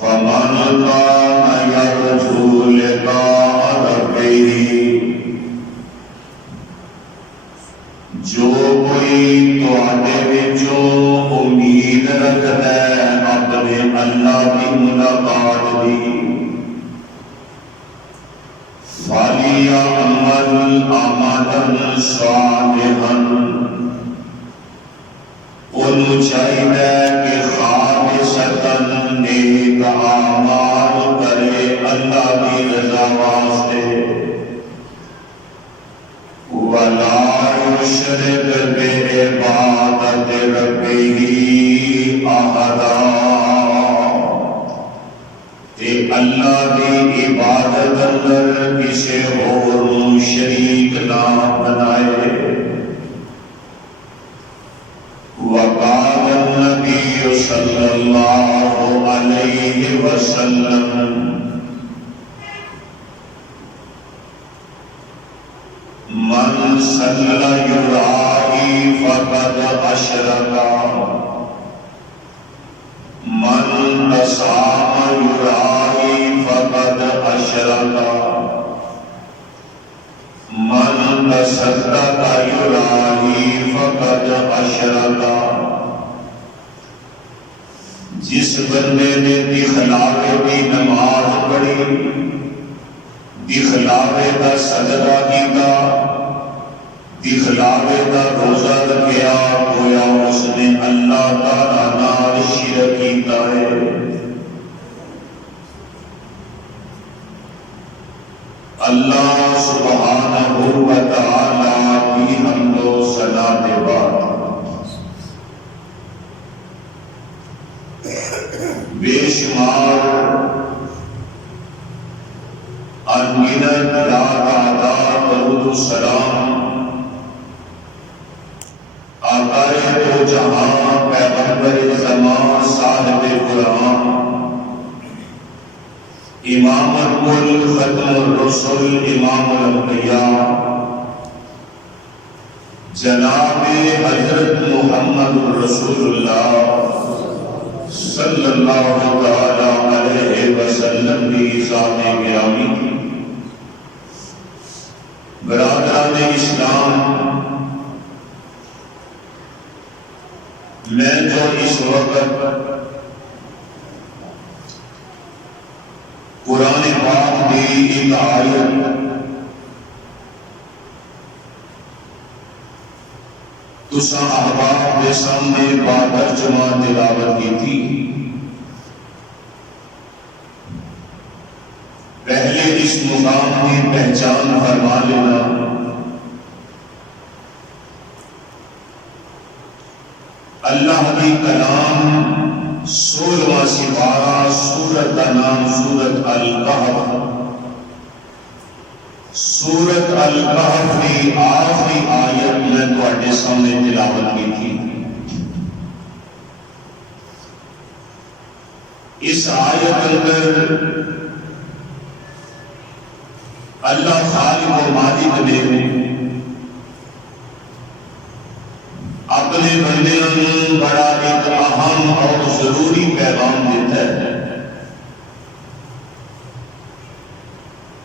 فمن كان يرجو لقاء ربه جو کوئی تواڈے وچوں امید رکھدا ہے اپنے اللہ کی ملاقات دی فَلْيَعْمَلْ عَمَلًا صَالِحًا انہوں چاہیے کہ خالصتاً نیک اعمال کرے اللہ کی رضا واسطے وَلَا يُشْرِكْ بِعِبَادَةِ رَبِّهِ أَحَدًا تے اللہ کی عبادت اندر کسی اور شریک نہ بنائے وقال النبي صلى الله عليه وسلم من صلى يرائي فقد أشرك من تصام يرائي فقد أشرك من تصدق يرائي فقد أشرك جس بندے نے دکھلاوے کی نماز پڑھی دکھلاوے کا سجدہ کیتا دکھلاوے کا روزہ رکھیا گویا اس نے اللہ تعالیٰ نال شرک کیتا ہے اللہ سبحانہ و تعالیٰ کی حمد و ثنا کے بعد بے شمار انگنت لاتعداد درود و سلام آقائے دو جہاں پیغمبر زمان صاحب قرآن امام الکل ختم الرسل امام الانبیاء جناب حضرت محمد رسول اللہ صلی اللہ علیہ وسلم کی ذات گرامی برادران اسلام میں جو اس وقت قرآن پاک کی ایک آیت تساں احباب کے سامنے باترجمہ تلاوت کی تھی پہلے اس مقام کی پہچان فرما لینا اللہ کی کلام 16واں سپارہ سورت کا نام سورت الکہف سورت الکہف کی آخری آیت میں تواڈے سامنے تلاوت کی تھی اس آیت اندر اللہ خالق و مالک نے اپنے بندیاں نوں بڑا ایک اہم اور ضروری پیغام دیتا ہے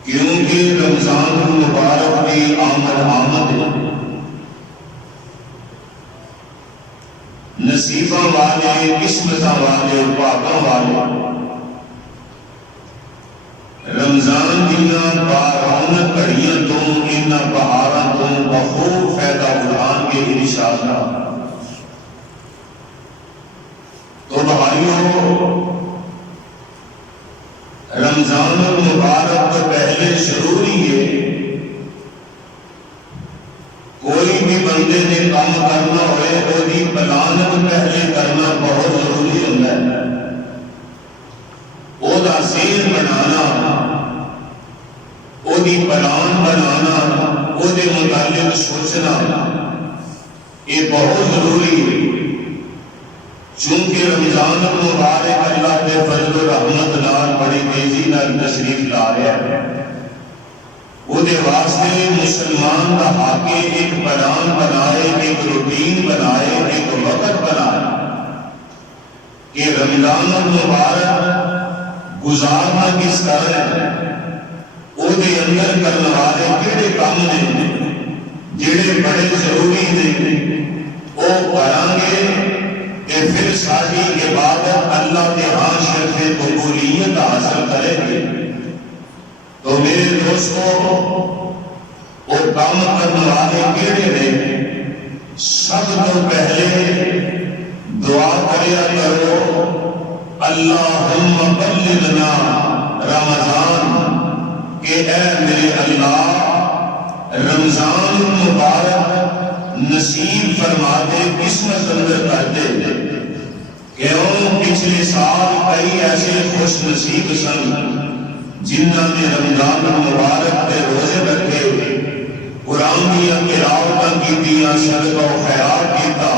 کیونکہ رمضان المبارک کی آمد نصیباں والے قسمتاں والے پاکاں والے رمضان دیاں بارہن گھڑیاں تو انہاں بہاراں تو بخوب فائدہ اٹھان کے انشاءاللہ تو بھائیوں رمضان المبارک تو پہلے ضروری ہے کوئی بھی بندے نے کام کرنا ہوئے تو دی پلانت پہلے کرنا بہت ضروری ہوتا ہے او دا ذہن بنانا او دی پلان بنانا او دے متعلق سوچنا یہ بہت ضروری ہے چونکہ رمضان المبارک اللہ کے فضل و رحمت نال بڑی تیزی نال تشریف لا رہا ہے وہ دے واسطے مسلمان کا حق ایک پلان بنائے ایک روٹین بنائے ایک وقت بنائے کہ رمضان المبارک گزارنا کس طرح ہے، وہ دے اندر کرنے والے کہڑے کام نے جڑے بڑے ضروری نے، وہ کریں گے کہ پھر ساری عبادت اللہ کے ہاں شرف قبولیت حاصل کرے گی۔ تو میرے دوستوں، وہ کام کرنے والے کیڑے نے؟ سب تو پہلے دعا کریا کرو، اللہم بلغنا رمضان، کہ اے میرے اللہ رمضان مبارک نصیب فرما دے، قسمت اندر کر دے۔ کیوں پچھلے سال کئی ایسے خوش نصیب سن جنہوں نے رمضان مبارک کے روزے رکھے، قرآن دیا تلاوتاں کیتیاں، صدقہ و خیرات کیتا،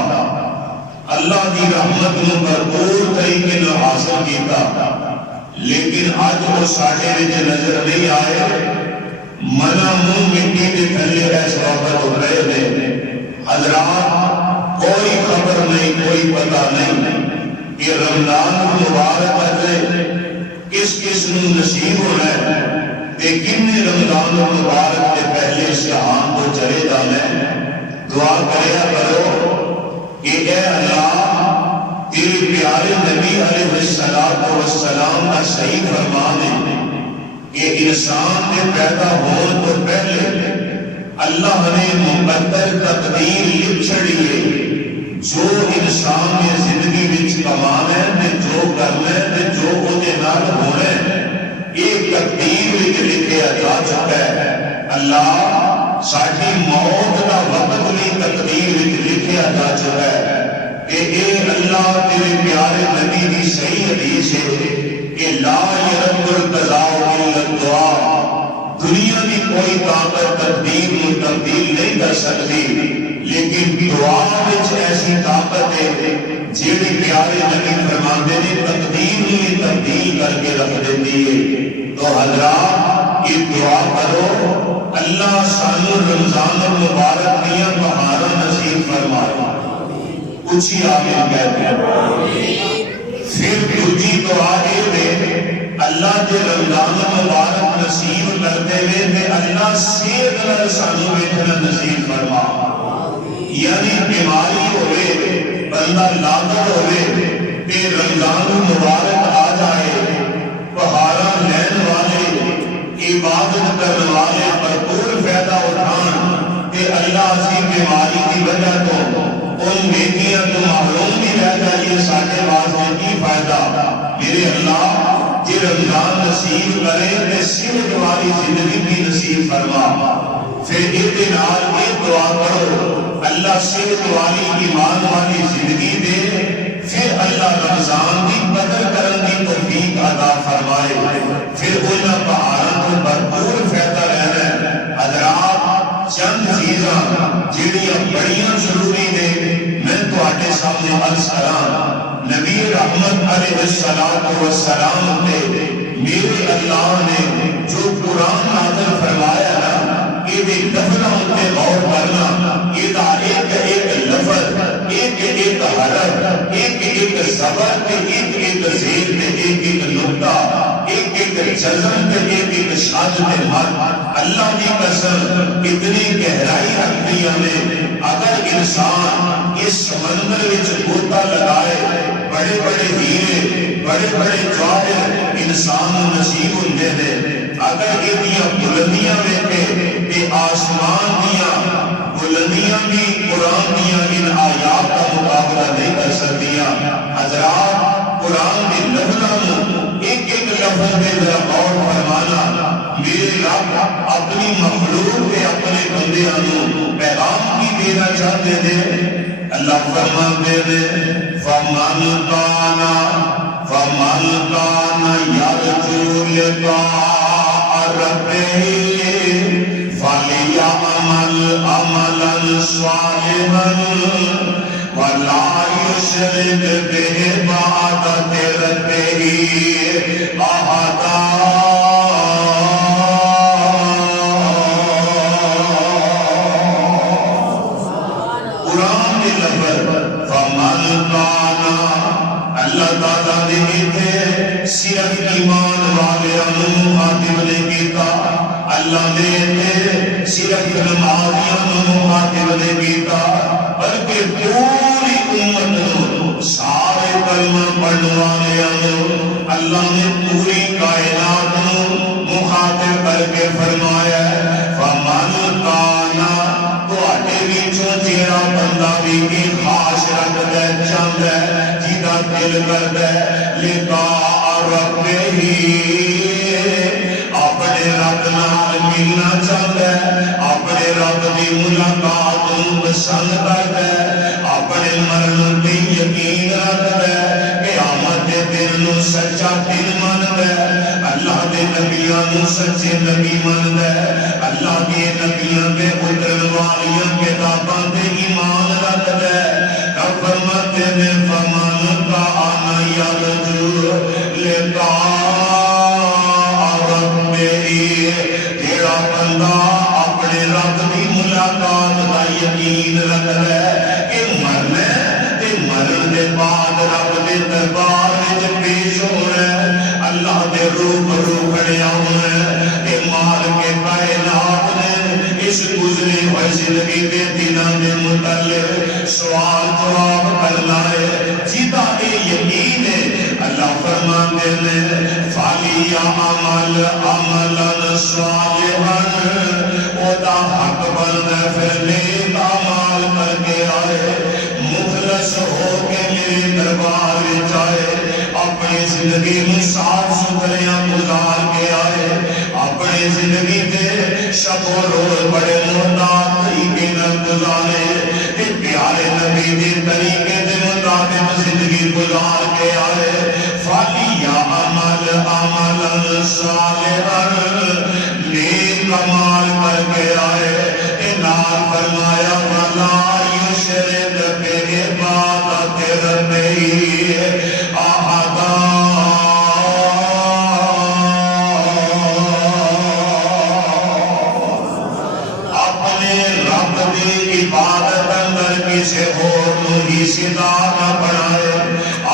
اللہ کی رحمت نو بھرپور طریقے نال حاصل کیتا، لیکن اج وہ ساڈے وچ نظر نہیں آئے۔ منا منہ مٹی کے تھلے ایسے وقت ہو رہے نے۔ حضرات کوئی خبر نہیں، کوئی پتہ نہیں کہ رمضان مبارک اجے کس کس نو نصیب ہونا ہے، تے کنے رمضان مبارک کے پہلے شہان کو چلے جانا ہے۔ دعا کریا کرو کہ اے اللہ تیرے پیارے نبی علیہ السلام کا صحیح فرمان ہے کہ انسان کے پیدا ہونے تو پہلے اللہ نے مقدر تقدیر لکھ چھڑی ہے، جو انسان نے زندگی وچ کمانا ہے، جو کرنا ہے، جو اودے نال ہونا ہے، ایک تقدیر وچ لکھیا جا چکا ہے۔ اللہ ساری موت کا وقت بھی تقدیر وچ لکھیا جا چکا ہے کہ اے اللہ تیرے پیارے نبی دی صحیح حدیث ہے کہ لا یرد القضاء الا الدعاء، دنیا کی کوئی طاقت تقدیر میں تبدیل نہیں کر سکتی، لیکن دعا وچ ایسی طاقت ہے جیڑی پیارے نبی فرماندے نے تقدیر میں تبدیل کر کے رکھ دیتی ہے۔ تو حضرات یہ دعا کرو، اللہ سانو رمضان المبارک دیا بہاراں نصیب فرمائے۔ اچھی آمین کہتے ہیں۔ پھر دوسری دعا ہے اللہ کے رمضان مبارک نصیب کرتے ہوئے تے اللہ صحت نال سانو ویکھنا نصیب فرما۔ یعنی بیماری ہوئے، بندہ لاغر ہوئے تے رمضان مبارک آ جائے، بہاراں لین والے، عبادت کرنے والے بھرپور فائدہ اٹھان تے اللہ سی بیماری کی وجہ تو ان نیکیاں تو محروم بھی رہ جائیے، ساڈے واسطے کی فائدہ؟ میرے اللہ جی رمضان نصیب کرے تے صحت والی زندگی بھی نصیب فرما۔ پھر یہ دعا کرو اللہ صحت والی ایمان والی زندگی دے، پھر اللہ رمضان کی قدر کرن دی توفیق عطا فرمائے، پھر انہاں بہاراں تو بھرپور فائدہ رہنا ہے۔ حضرات چند چیزاں جڑیاں بڑیاں ضروری نے میں تواڈے سامنے عرض کراں۔ نبی رحمت علیہ السلام نے میرے اللہ نے جو قرآن نازل فرمایا نا، یہ لفظوں تے غور کرنا، یہ ایک ایک لفظ، ایک ایک حرف، ایک ایک زبر تے ایک ایک زیر تے ایک ایک نقطہ، ایک ایک جزم تے ایک ایک شاد تے مد، اللہ کی قسم اتنی گہرائی رکھتی نے۔ اگر انسان اس سمندر وچ گوتا لگائے، بڑے بڑے ہیرے، بڑے بڑے جواہر انسان نصیب ہوندے نے، اگر یہ بلندیاں ویکھے تے آسمان دیا بلندیاں بھی قرآن دیا ان آیات کا مقابلہ نہیں کر سکتیاں۔ حضرات قرآن کے لفظوں ایک ایک لفظ میں ذرا غور فرمانا۔ میرے رب اپنی مخلوق کے اپنے بندیاں نو پیغام کی دینا چاہتے ہیں۔ اللہ فرماتے ہیں فَمَنْ كَانَ يَرْجُو لِقَاءَ رَبِّهِ فَلْيَعْمَلْ عَمَلًا صَالِحًا وَلَا يُشْرِكْ بِعِبَادَةِ رَبِّهِ أَحَدًا۔ قرآن کے لفظ فَمَنْ كَانَ، اللہ تعالیٰ نے صرف ایمان والوں مخاطب نہیں کیتا، اللہ نے صرف نمازیوں مخاطب نہیں کیتا، بلکہ پوری امت سارے کلمہ پڑھنے والوں اللہ نے پوری کائنات مخاطب کر کے فرمایا فمن کانا تواڈے وچوں جیڑا بندہ بھی کی خواہش رکھدا ہے چاہندا ہے جیدا دل کردا ہے لقاء ربہ اپنے رب نال ملنا چاہتا ہے، اپنے رب کی ملاقات پسند کرتا ہے، اپنے مرن پہ یقین رکھتا ہے، قیامت کے دن نو سچا دن مانتا ہے، اللہ کے نبیوں نو سچے نبی مانتا ہے، اللہ کے نبیوں پہ اترن والیاں کتاباں پہ ایمان رکھتا ہے۔ رب فرماتے ہیں فمن کان یرجو لقاء جیڑا بندہ اپنے رب کی ملاقات کا یقین رکھتا ہے کہ مرنا تے مرن دے بعد رب دے دربار وچ پیش ہونا ہے، اللہ دے روبرو کھڑیا ہونا ہے، تے مالک کائنات نے اس گزرے ہوئے زندگی دے دنوں دے متعلق سوال جواب کرنا ہے، جیتا اے یقین ہے اللہ فرماتے ہیں فَلْيَعْمَلْ عَمَلًا صَالِحًا او دا حق بندا پھر نیک اعمال کر کے آئے، مخلص ہو کے میرے دربار وچ آئے، اپنی زندگی میں صاف ستھریاں گزار کے آئے، اپنی زندگی تے شب و روز بڑے محتاط طریقے نال گزارے، تے پیارے نبی دے طریقے دے مطابق زندگی گزار کے آئے، فَلْيَعْمَلْ عَمَلًا صَالِحًا نیک اعمال کر کے آئے، نال فرمایا وَلَا يُشْرِكْ بِعِبَادَتِ رَبِّهِ أَحَدًا اپنے رب کی عبادت اندر کسی اور نو حصے دار نہ بنائے،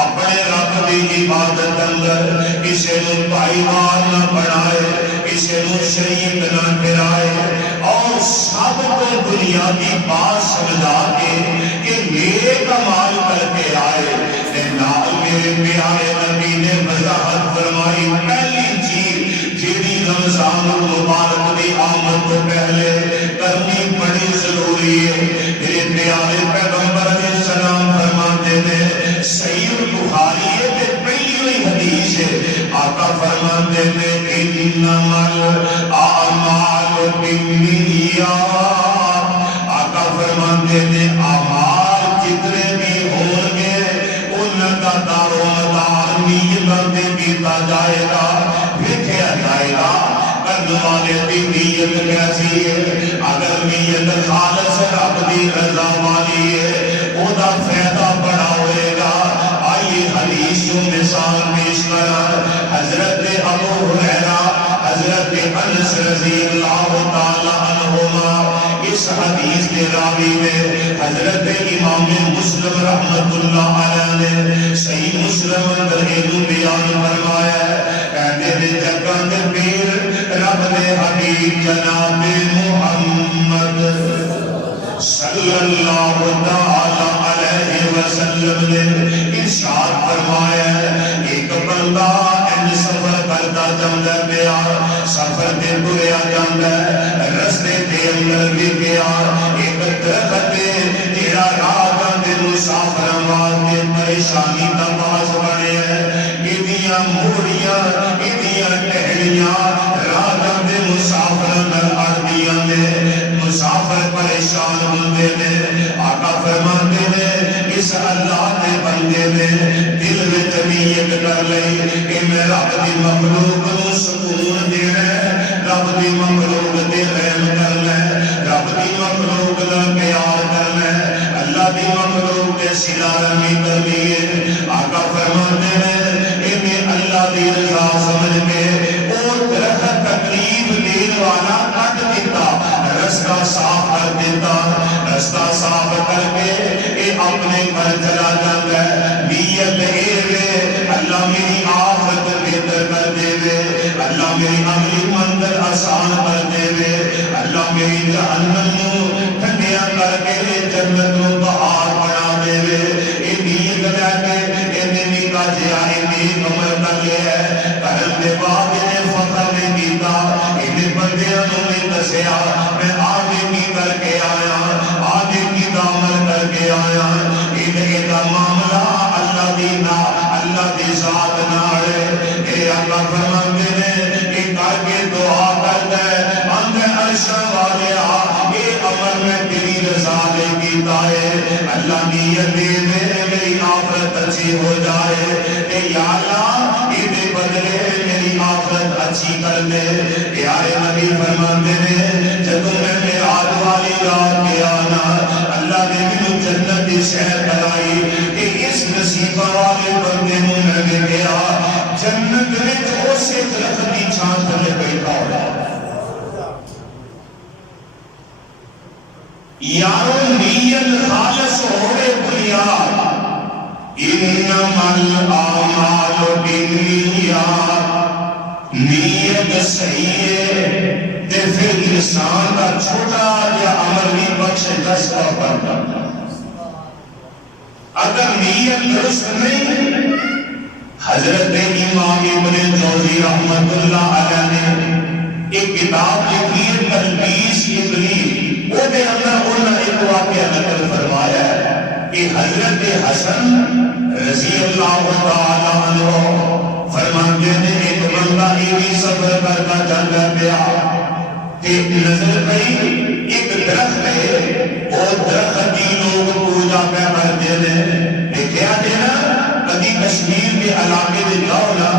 اپنے رب کی عبادت اندر کسی نو بھائیوار نہ بنائے، کسی نو شریک نہ ٹھہرائے، اور سب کو بنیادی بات سمجھا کے کہ نیک اعمال کر کے آئے، نال میرے پیارے نبی نے وضاحت فرمائی پہلی چیز جیڑی رمضان المبارک دی آمد تو پہلے کرنی بڑی ضروری ہے، میرے پیارے پیغمبر علیہ السلام فرماتے ہیں صحیح بخاری ہے پہلی ہوئی حدیث ہے، آقا فرماتے ہیں انما الاعمال بالنیات، آقا فرماتے ہیں اعمال جتنے بھی ہوں گے ان کا دار و مدار نیتوں پہ کیتا جائے گا، دیکھا جائے گا کرنے والے کی نیت کیسی ہے، اگر نیت خالص رب دی رضا والی ہے وہ دا فائدہ بڑا ہوئے گا۔ آئیے حدیث جو مثال پیش کرا، حضرت ابو ہریرہ حضرت انس رضی اللہ تعالی عنہما، اس حدیث کے راوی میں حضرت امام مسلم رحمت اللہ علیہ نے صحیح مسلم اندر ایلو بیان فرمایا ہے، کہتے ہیں جگہ دے پیر رب دے حبیب جناب محمد صلی اللہ تعالی علیہ وسلم نے ارشاد فرمایا ہے ایک بندہ ان سفر کرتا جاندہ پیا، سفر تے تریا جاندہ رستے تے اندر بھی پیا ایک درخت جیڑا راہ جاندے مسافراں واسطے پریشانی دا باعث بنے ایدیاں موڑیاں ایدیاں ٹہنیاں راہ جاندے مسافراں نال اڑدیاں نے، مسافر پریشان ہوندے نے، آقا فرماتے ہیں اس اللہ کے بندے نے دل وچ نیت کر لئی کہ میں رب دی مخلوق نو سکون دینا ہے، رب دی مخلوق تے رحم کرنا ہے، رب دی مخلوق نال پیار کرنا ہے، اللہ دی مخلوق تے صلہ رحمی کرنی ہے، آقا فرماتے ہیں انہیں اللہ دی رضا سمجھ کے اور درخت تکلیف دین والا کٹ دیتا، رستہ صاف کر دیتا، رستہ صاف کر کے اے اپنے گھر چلا جاتا ہے، نیت اے اللہ میری آخرت بہتر کر دے وے، اللہ میری اگلی منزل آسان کر دے وے، اللہ میری جہنم نو ٹھنڈیا کر کے جنت نو بہار بنا دے وے۔ اے نیت لے کے اے نکا جیا اے نیک عمل کر لیا ہے، کرن دے بعد انہیں فخر نہیں کیتا، انہیں بندیاں نو نہیں دسیا میں آگے کی کر کے آیا، آگے کی عمل کر کے آیا۔ انہیں دا معاملہ اللہ دینا اللہ دی ذات نالے، اے اللہ فرماندے نے کہ کر کے دعا کرتا ہے اندر عرش والے اے عمل میں تیری رضا لے کیتا ہے، اللہ نیت دے دے میری آخرت اچھی ہو جائے، اے یا اللہ دے بدلے میری آخرت اچھی کر دے۔ پیارے نبی فرماندے نے جدوں میں معراج والی رات کے آنا اللہ نے مینوں جنت دی سیر کرائی کہ اس نصیبہ والے بندے نوں میں ویکھیا جنت وچ اسی درخت دی چھاں تھلے بیٹھا ہوا۔ یارو نیت خالص ہوئے بنیاد، انما الاعمال بالنیات، نیت صحیح ہے تے پھر انسان کا چھوٹا یا عمل بھی بخش 10 کا بڑھتا۔ اگر نیت درست نہیں، حضرت امام ابن جوزی رحمت اللہ علیہ نے ایک کتاب لکھی ہے تلبیس ابلیس، وہ دے اندر انہوں نے ایک واقعہ نقل فرمایا ہے کہ حضرت حسن رضی اللہ تعالیٰ عنہ فرماندے نے ایک بندہ ایوی سفر کرتا جاتا پیا تے نظر پئی ایک درخت ہے، وہ درخت دی لوگ پوجا پہ کرتے ہیں۔ دیکھیا دینا کبھی کشمیر کے علاقے میں جاؤ نا،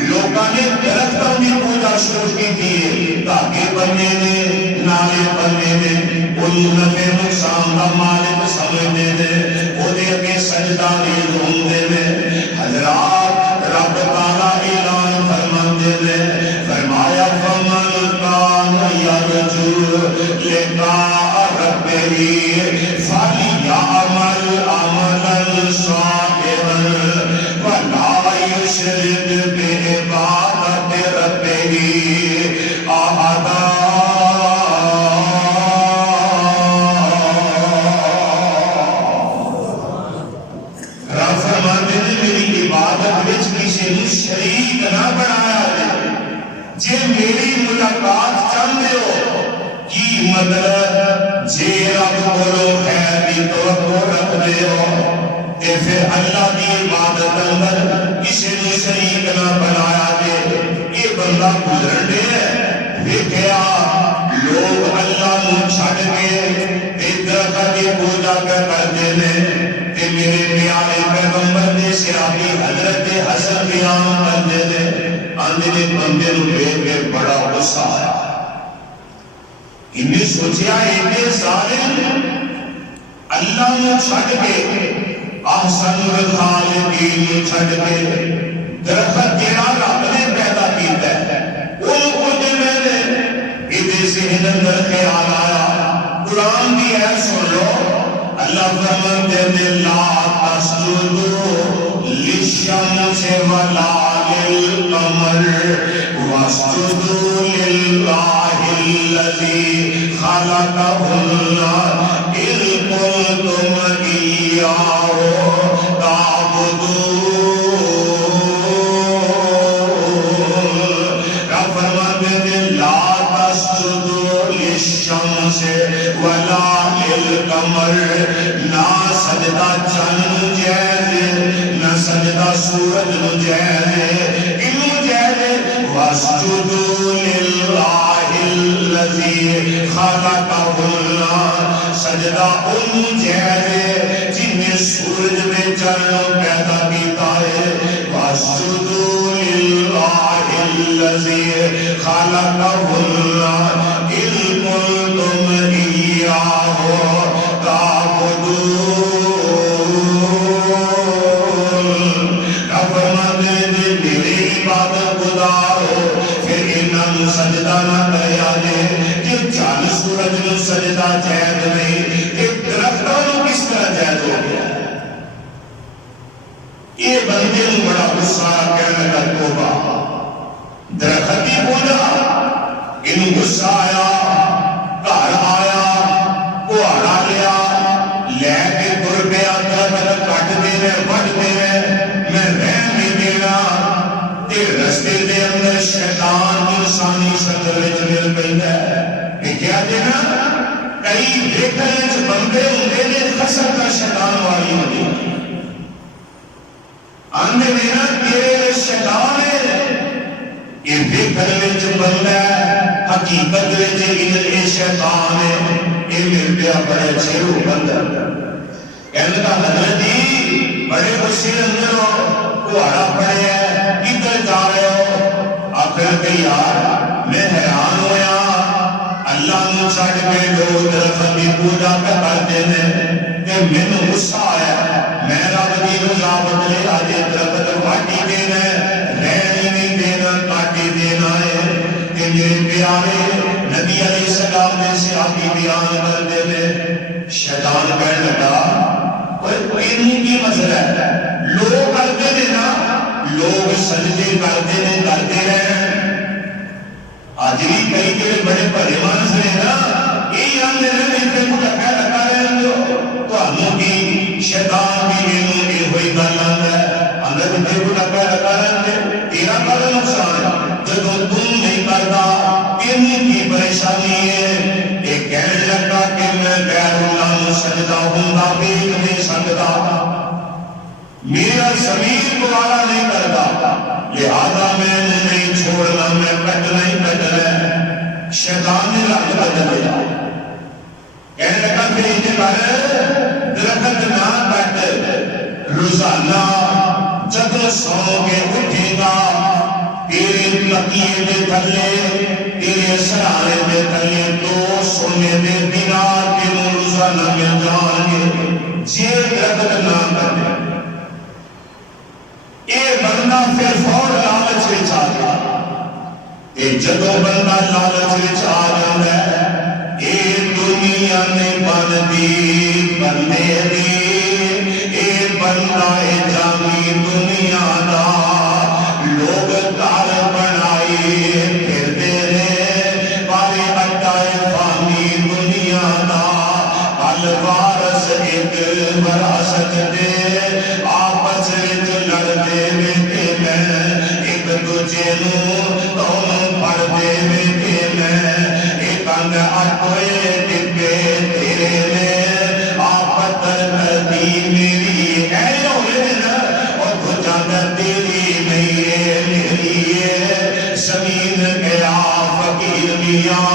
لوگوں نے درختوں کی پوجا شروع کی تھی، تاکہ بننے نے نالے بننے نے انہوں نے نقصان کا مالک سمجھنے نے وہ دے کے سجدہ ریز ہوندے نے۔ حضرات رب تعالیٰ اعلان فرماندے نے، فرمایا فمن کان یرجو لقاء ربہ فلیعمل عملا صالحا ولا یشرک بعبادت ربہ احدا۔ شریک نہ بنایا دے، جے میری ملاقات چاہتے ہو کی مطلب جے رب بولو خیر دی توقع رکھ دے ہو تے پھر اللہ دی عبادت اندر کسی نے شریک نہ بنایا دے۔ یہ بندہ گزرن دے ویکھیا لوگ اللہ نو چھڈ کے درخت دی پوجا کرتے ہیں تے میرے پیارے پیغمبر نے سیابی حضرت حسن قیام کرتے تھے، آندے نے بندے نو دیکھ کے بڑا غصہ آیا۔ انہیں سوچیا ایک ظالم اللہ نو چھڈ کے احسن الخالقین نو چھڈ کے درخت جڑا رب نے پیدا کیتا ہے اونوں کچھ میں نے ذہن اندر خیال آیا۔ قرآن دی ہے سن لو، اللہ فرماتے ہیں لا تسجدوا للشمس ولا للقمر واسجدوا للہ الذی خلقہن ان کنتم ایاہ تعبدون۔ رب فرماتے ہیں لا تسجدوا للشمس ولا للقمر، نہ سجدہ چند جائز نہ سجدہ سورج نو جائز، انو جائز واسجدوا للہ الذی خلقہن، سجدہ انو جائز جن نے سورج میں چند پیدا کیتا ہے، واسجدوا للہ الذی خلقہن ان کنتم ایاہ تعبدون۔ رب فرماتے ہیں میری عبادت گزار ہو پھر انہاں سجدہ نہ کریا جے، کہ چاند سورج نو سجدہ جائز نہیں کہ درختوں نو کس طرح جائز ہو گیا۔ یہ بندے نو بڑا غصہ کہنے لگا توبہ رستے دے اندر شیطان انسانی شکل وچ مل پیندا ہے کہ کیا دینا کئی دیکھنے وچ بندے ہوندے نے خسر کا شیطان والی ہوندی آندے میرا تیرے شیطان ہے یہ دیکھنے وچ بندہ ہے حقیقت وچ یہ شیطان ہے یہ ملدیا بڑے اچھے ہو بندہ کہنے کا حضرت جی بڑے غصے اندر ہو کہاڑا پڑے ہے کدھر جا رہے ہو آخر کہ یار میں حیران ہویا اللہ نو چھڈ کے لوگ درخت کی پوجا کرتے ہیں کہ مینوں غصہ آیا میں رب کی رضا بدلے اج درخت واٹی دینا رہن ہی نہیں دینا کاٹی دینا ہے کہ میرے پیارے نبی علیہ السلام نے صحابی بیان کرتے ہیں شیطان کہنے لگا انہوں کی مسئلہ ہے لوگ کرتے ہیں نا لوگ سجدے کرتے رہے آج بھی کئی کئی بڑے بڑے مانس ہیں نا یہ آنے رہے ان پہ کچھ اکھا لگا رہے ہیں تو ہموں کی شیطان بھی انہوں کی ہوئی گل آتا ہے اندر بھی کچھ اکھا لگا رہے ہیں تیرا بڑا نقصان ہے جب تم نہیں کرتا انہوں کی پریشانی ہے ایک کہنے لگا کہ میں غیر اللہ نو سجدہ ہوں گا بھی نہیں سکتا میرا زمین گوارا نہیں کرتا لہذا میں نہیں چھوڑنا میں کٹنا ہی کٹنا شیطان نے رنگ بدل دیا کہنے لگا پھر یہ کر درخت نہ کٹ روزانہ جب سو کے اٹھے گا تیرے تکیے دے تھلے تیرے سرانے دے تھلے 2 سونے دے دینار کے روزانہ مل جان گے جے درخت نہ کٹے اے بندہ پھر فور لالچ وچ آ گیا اے جدوں بندہ لالچ وچ آ جاندا ہے اے دنیا نے بندی بندے دی اے بندہ اے جامی دنیا دا لوگ گھر بنائی پھردے نے پارے اٹائے فانی دنیا دا الوارث ایک وراثت دے آپس وچ لڑدے ویکھے میں ایک دوجے نوں تم پڑھدے ویکھے میں ایک انگ اٹوئے ڈبے تیرے نے آپ تربتی میری اے ہوئے نا اور بجانا تیری نہیں ہے میری ہے زمین گیا فقیر میاں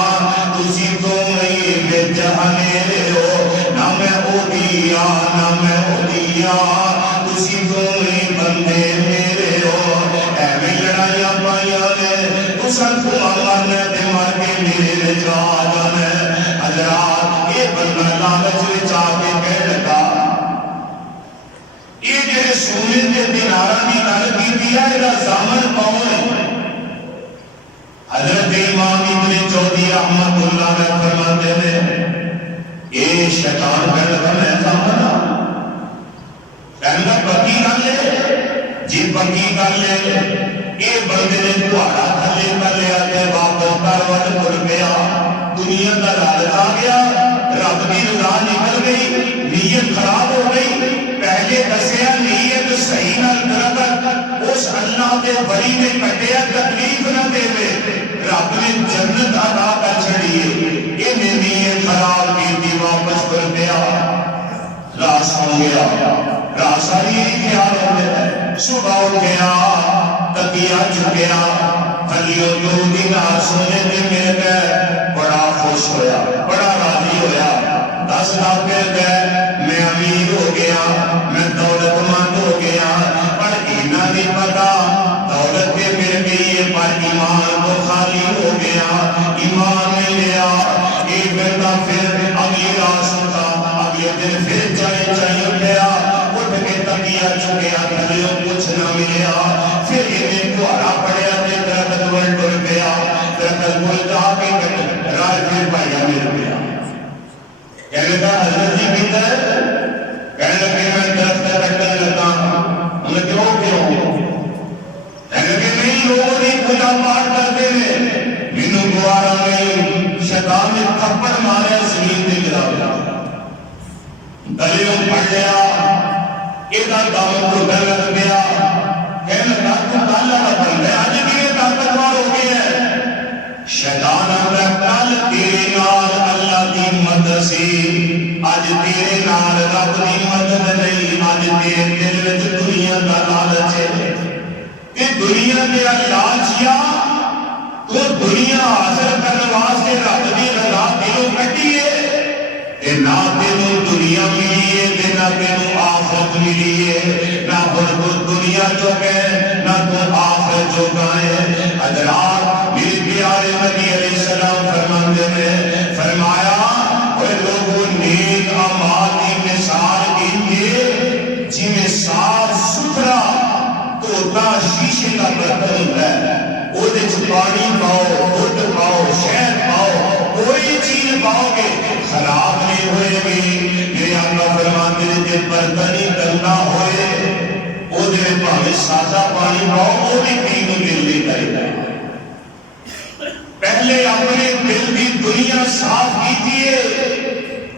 تسی تو نہیں بچ ہمیرے ہو نہ میں او دیا نہ میں او دیا تسی تو نہیں بندے میرے ہو اے میں لڑائیاں پائیاں نے تسان کو مرنے دے مر کے میرے جا جانے حضرات یہ بندہ لالچ وچ آ کے کہنے لگا یہ جڑے سونے دے دیناراں دی گل کیتی ہے دا زامن کون ہے حضرت امام ابن جوزی رحمۃ اللہ علیہ فرماتے ہیں اے شیطان کہنے لگا میں زامن ہوں کہنے لگا پکی گل ہے جی پکی گل ہے اے بندے نے کہاڑا تھلے کر لیا تے واپس گھر وڑ تر پیا دنیا دا لالچ آ گیا رب کی رضا نکل گئی نیت خراب ہو گئی پہلے دسیا نیت صحیح نہ درخت اس اللہ دے ولی نے کٹیا تکلیف نہ دے رب نے جنت عطا کر چھڑی ہے یہ نیت خراب کی تھی واپس کر دیا راس ہو گیا راس آئی خیال ہو گیا صبح ہو گیا تکیا چکیا تھلیوں 2 دینار سونے دے مل گئے بڑا خوش ہویا بڑا راضی ہویا 10 لاکھ مل گئے میں امیر ہو گیا میں دولت مند ہو گیا پر اینا نہیں پتا دولت کے مل گئی ہے پر ایمان تو خالی ہو گیا ایمان نہیں لیا ایک بندہ پھر اگلی رات سوتا اگلے دن پھر چاہیے گیا اٹھ کے تکیا چکیا تھلیوں کچھ نہ ملیا پھر انہیں کہاڑا پڑیا تے درخت ول ٹر گیا درخت ول جا کے رائے پھر پایا مل گیا کہنے کا حضرت جی کہتا ہے کہنے لگے میں درخت کٹنے لگا انہیں کیوں کہنے کہ نہیں لوگوں نے پوجا پاٹ کرتے ہیں مینوں گوارا نہیں شیطان نے تھپڑ مارے زمین تے گرا دیا گلے پڑ لیا یہ دامن کو ڈر لگ گیا کہنے لگا تو اللہ کا بندہ ہے آج بھی طاقتور ہو گیا ہے شیطان آتا کل تیرے نال اللہ دی مدد سی آج تیرے نال رب دی مدد نہیں آج تیرے دل وچ دنیا دا لالچ ہے کہ دنیا دے لالچیا تو دنیا حاصل کرنے واسطے رب دی رضا دلوں کٹی ہے تے نہ تینوں دنیا ملی ہے تے نہ تینوں آخرت ملی ہے نہ تو دنیا جو ہے نہ تو آخرت جو ہے حضرات میرے پیارے نبی علیہ السلام فرماتے ہیں فرمایا اے لوگوں نیک اعمال کی مثال دیجیے جی میں صاف ستھرا توتا شیشے کا برتن ہوتا ہے وہ پانی پاؤ دودھ پاؤ شہد پاؤ کوئی چیز پاؤ گے خراب نہیں ہوئے گی میرے آقا فرماتے ہیں کہ برتن ہی گندا ہوئے وہ دے پاوے سادہ پانی پاؤ وہ بھی کہیں دل نہیں کرے گا پہلے اپنے دل کی دنیا صاف کیجیے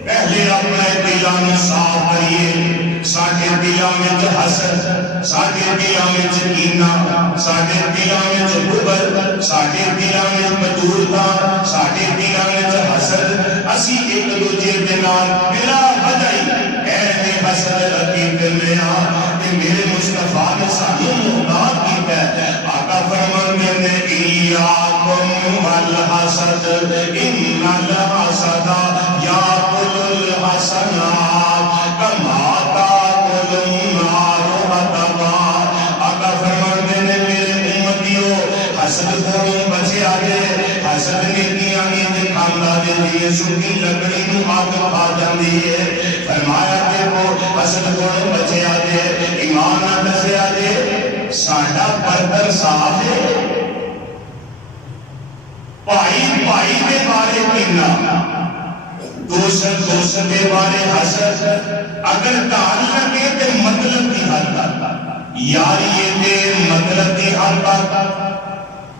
پہلے اپنے دلوں صاف کریے ساڈے دلوں میں حسد ساڈے دلوں میں کینہ ساڈے دلوں میں بغض ساڈے دلوں میں بدولتا ساڈے دلوں میں حسد اسی ایک دوجے دے نال بلا وجہ کہتے حسد رکھی پھرنے کہ میرے مصطفیٰ نے سانوں محتاج کیتا ہے آقا فرماتے ہیں ایاکم والحسد ان الحسد یاکل الحسنات کما تاکل النار حطبا آقا فرماتے ہیں میرے امتیوں حسد کو بچے آگے حسد نیکیاں کی کاملا دے دیئے سکی لکڑی نو آگ کھا جاندی ہے فرمایا کہ وہ حسد کو بچے آگے ایمان نہ دسے آگے ساڈا برتن صاف ہے بھائی دے بارے کینہ دوست دے بارے حسد اگر تعلق ہے تے مطلب کی حد تک یاری تے مطلب کی حد تک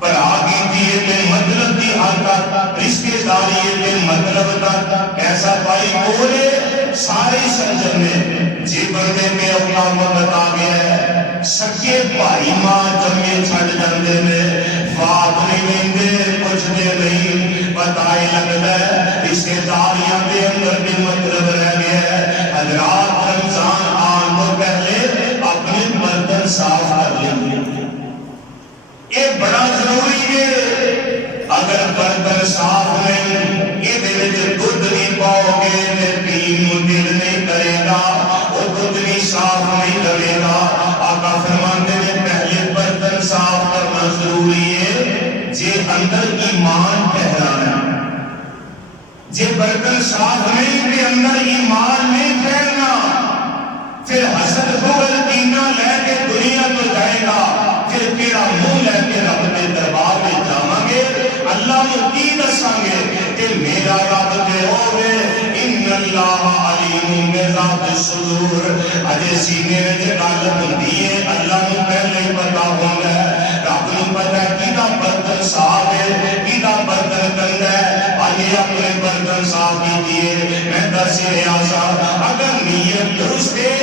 پراگی دیئے تے مطلب کی حد تک رشتے داری تے مطلب تک ایسا بھائی بولے سارے سنجر میں جی بندے میں اپنا وقت آ گیا ہے سکے بھائی ماں جمعے چھڑ جاندے میں بات نہیں لیندے کچھ دے نہیں بتائے لگتا ہے رشتے داریاں دے اندر بھی مطلب رہ گیا ہے حضرات رمضان آن تو پہلے اپنے برتن صاف کر لیں یہ بڑا ضروری ہے اگر برتن صاف نہیں یہ دودھ نہیں پاؤ گے پین دل نہیں کرے گا وہ دودھ نہیں صاف نہیں کرے گا آقا فرماتے ہیں پہلے برتن صاف کرنا ضروری ہے جے اندر ایمان ٹھہرانا جے برتن صاف نہیں تے اندر ایمان نہیں ٹھہرنا پھر حسد بغض کینہ لے کے دنیا تو جائے گا پھر تیرا منہ لے کے رب کے دربار میں جاواں گے اللہ نو کی دساں گے کہ میرا رب تے ہوے ان اللہ علیم بذات الصدور اجے سینے وچ گل ہوندی ہے اللہ نو پہلے ہی پتہ ہوندا ہے رب نو پتہ ہے کیدا برتن صاف ہے کیدا برتن گندا ہے آئیے اپنے برتن صاف کیجیے میں دس رہا سا اگر نیت درست ہے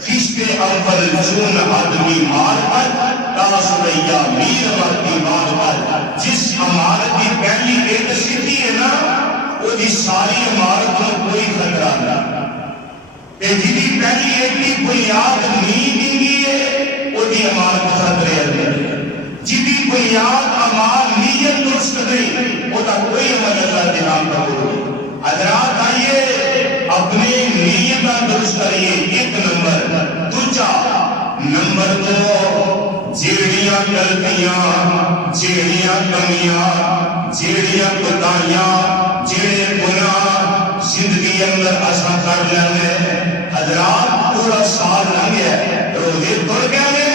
خشتے اول چون آدمی مار کر تاسدیا میر وقتی مار کر جس عمارت کی پہلی ایک سیدھی ہے نا وہ دی ساری عمارت میں کوئی خطرہ نہ جی پہلی ایک کی بنیاد نہیں دینگی ہے وہ دی عمارت خطرے اندر جی بنیاد عمال نیت درست نہیں وہ تا کوئی عمل اللہ دے نام کا بولو حضرات آئیے اپنے نیتہ درست کریے ایک نمبر دوجا نمبر دو جیڑیاں غلطیاں جیڑیاں کمیاں جیڑیاں کوتاہیاں جیڑے گناہ زندگی اندر اسا کر لینے حضرات پورا سال لنگ ہے روزے توڑ گئے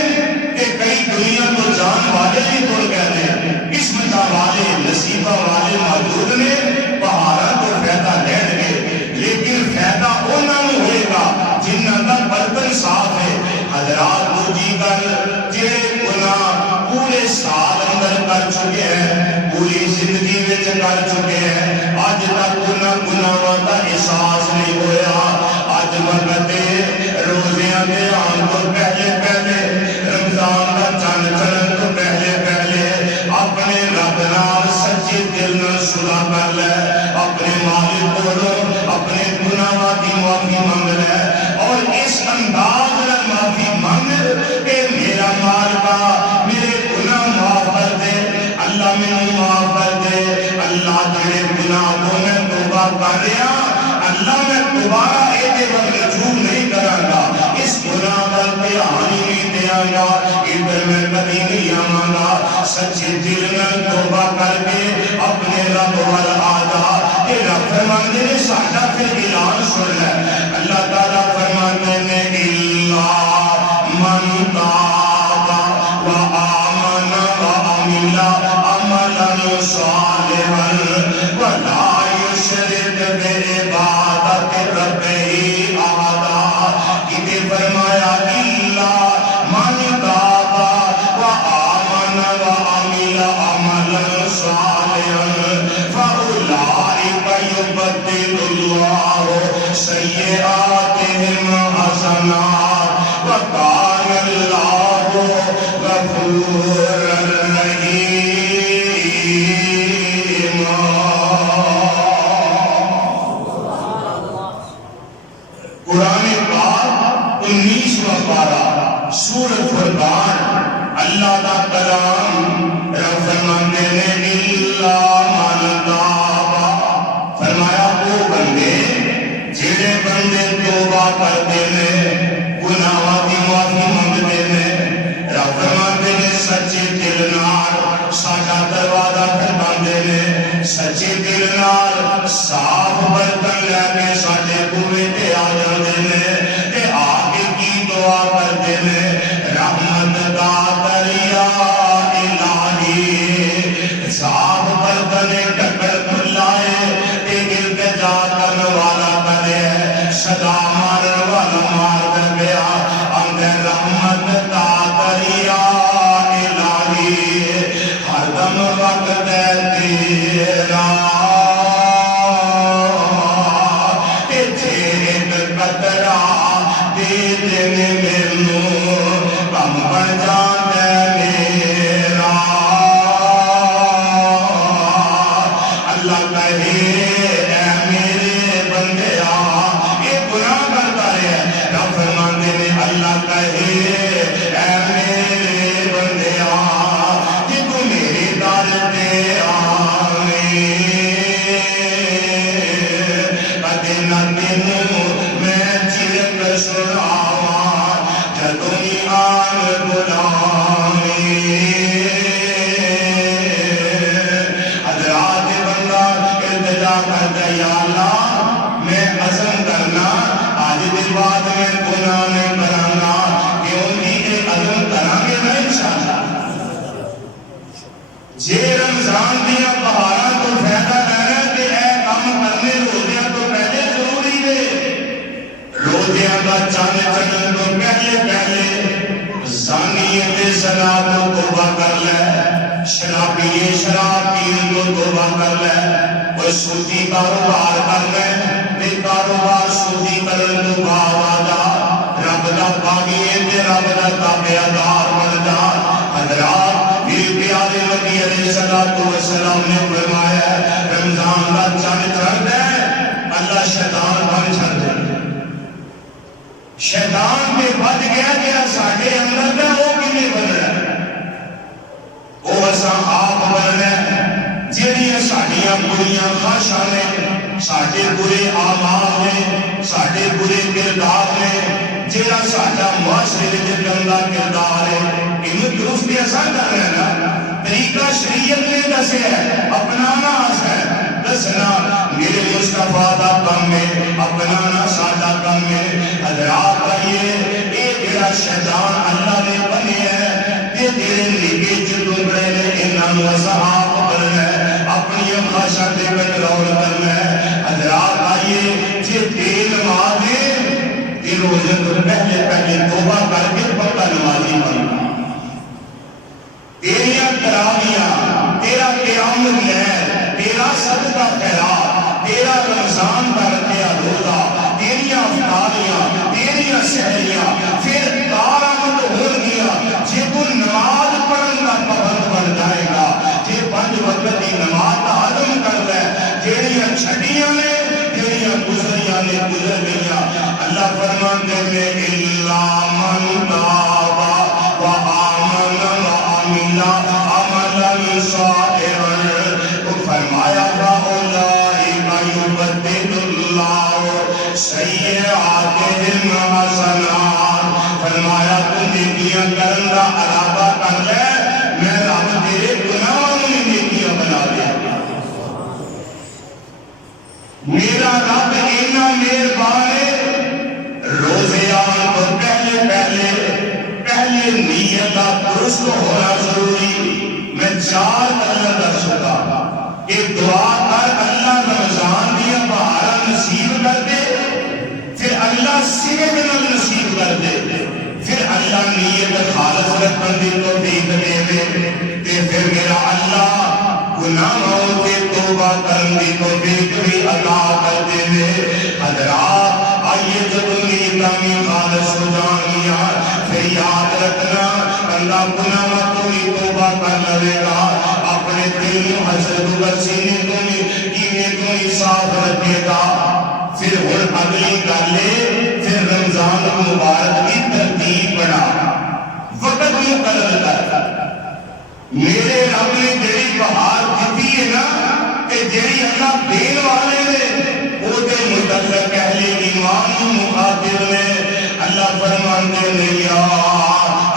کہ کئی دنیا تو جان والے بھی توڑ گئے قسمتہ والے نصیبہ والے موجود نے بہارا تو فیدہ لین گے لیکن فیدہ انہوں نے ہوئے گا جنہاں کا برتن صاف ہے حضرات کو جی کر جڑے گناہ پورے سال اندر کر چکے ہیں پوری زندگی میں کر چکے ہیں آج تک گناہ کا احساس نہیں ہویا آج وقت روزیاں دے آن تو پہلے پہلے رمضان کا چند چڑھن تو پہلے پہلے اپنے رب نال سچے دل نال صلح کر لے اپنے مالک کو اپنے گناہاں دی معافی مانگ لے اور اس انداز میں معافی مانگ کہ میرا مالکا میرے گناہ معاف کر دے اللہ میں معاف کر دے اللہ تیرے گناہ کو میں توبہ کر رہا اللہ میں دوبارہ ایدے پر رجوع نہیں کروں گا اس گناہ پر دھیان نہیں دیا گا ادھر میں کبھی نہیں آواں گا سچے دل میں توبہ کر کے اپنے رب وال آجا کہ رب فرماندے نے ساڈا پھر اعلان سن لے اللہ تعالیٰ فرماندے نے الا من تاب وآمن وعمل عملا صالحا ولا يشرك بعبادت ربه احدا کہ فرمایا الا من تاب وآمن وعمل عملا صالحا فاولئک یبدل اللہ سیئاتهم حسنات وکان اللہ غفورا رحیما قرآن پاک 19واں پارہ سورۃ فرقان اللہ دا کلام رب فرماندے نے الا من تاب فرمایا وہ بندے جڑے بندے توبہ کرتے نے گناہاں دی معافی منگتے نے رب فرماندے نے سچے دل نال ساڈا دروازہ کھٹکاندے نے سچے دل نال صاف برتن لے کے ساڈے بوئے تے آ جاندے نے تے آ کے کی دعا کرتے نے رحمت دا دریا الہی صاف برتن ٹکر کھلائے تے التجا کرن والا کرے صدا مارن والا مار دے گیا اندر رحمت دا دریا الہی ہر دم وقت دے تیرا قطرہ دے دینے مینو کم بن جاندے میرا اللہ کہے اے میرے بندیا یہ گناہ کرتا ہے رب فرماندے نے اللہ کہے اے میرے بندیا کہ تو میرے در تے آویں کدے نہ تینوں میں چرک سناواں جدوں ہی آن بلاویں حضرات بندہ التجا کرتا یا اللہ میں عزم کرنا آج دن بعد میں گناہ نہیں کراں کیونکہ یہ عزم کراں گے نا انشاءاللہ جے رمضان دیا بہاراں تو فائدہ لینا کہ اے کام کرنے روزیاں تو پہلے ضروری ہے روزیاں کا چاند چڑھن تو پہلے پہلے زانی تے زنا تو توبہ کر لے شرابی شراب پین کو توبہ کر لے کوئی سودی کاروبار کر لے تے کاروبار سودی کرن تو بعد آ جا رب دا باغی تے رب دا تابعدار بن جا حضرات میرے پیارے نبی علیہ السلام نے فرمایا رمضان کا چند چڑھ دے اللہ شیطان بن چھڑ دے شیطان پہ بچ گیا جہاں ساڈے اندر ہے وہ کیویں بن رہا ہے وہ اساں آپ بن رہے ہیں جہڑیاں ساڈیاں بریاں خواہشاں نے ساڈے برے اعمال نے ساڈے برے کردار نے جہاں ساڈا معاشرے وچ گندا کردار ہے اینوں درست اساں کر رہے ہیں طریقہ شریعت نے دسیا ہے اپنانا ہے دسنا میرے مصطفیٰ دا کم ہے اپنانا ساڈا کم ہے حضرات آئیے اے جڑا شیطان اللہ نے بنے ہے تے تیرے نگے چلوڑے نے انہاں نوں اساں آپ کرنا ہے اپنی خواہشاں تے کنٹرول کرنا ہے حضرات آئیے جے تیل ماں تے روزے تو پہلے پہلے توبہ کر کے پکا نمازی بننا تیریاں تراویاں تیرا قیام اللیل تیرا صدقہ خیرات تیرا رمضان کا رکھیا روزہ تیریاں افطاریاں تیریاں سحریاں پھر کارآمد ہو گیا جے تو نماز پڑھن کا پابند بن جائے گا جے 5 وقت کی نماز کا عدم کر لے جیڑیاں چھڈیاں نے جیڑیاں گزریاں نے گزر گئیاں اللہ فرماتے ہیں الا من تاب وآمن وعمل عملا صالحا فرمایا فاولئک یبدل اللہ سیئاتہم حسنات فرمایا تو نیکیاں کرن دا ارادہ کر لے میں رب تیرے گناہوں میں نیکیاں بنا دیا میرا رب اتنا مہربان ہے روزے آن تو پہلے نیت کا درست ہونا ضروری میں 4 گلاں دس چکا کہ دعا کر اللہ رمضان دیا بہار نصیب کر دے پھر اللہ صحت نصیب کر دے پھر اللہ نیت خالص رکھن دی توفیق دے تے پھر میرا اللہ گناہوں سے توبہ کرن دی توفیق بھی عطا کر دے حضرات آئیے جب نیتاں خالص ہو جانگیاں پھر یاد رکھنا اللہ گناہوں تو بھی توبہ کر لے گا اپنے دل میں حسد و سینے تو بھی کینے تو ہی صاف رکھے گا پھر ہر اگلی گلے پھر رمضان مبارک کی ترتیب بنا وقت مقرر کر میرے رب نے جڑی بہار دیتی ہے نا کہ جڑی اللہ دین والے نے وہ دے متعلق اہل ایمان مخاطب نے اللہ فرماتے ہیں یا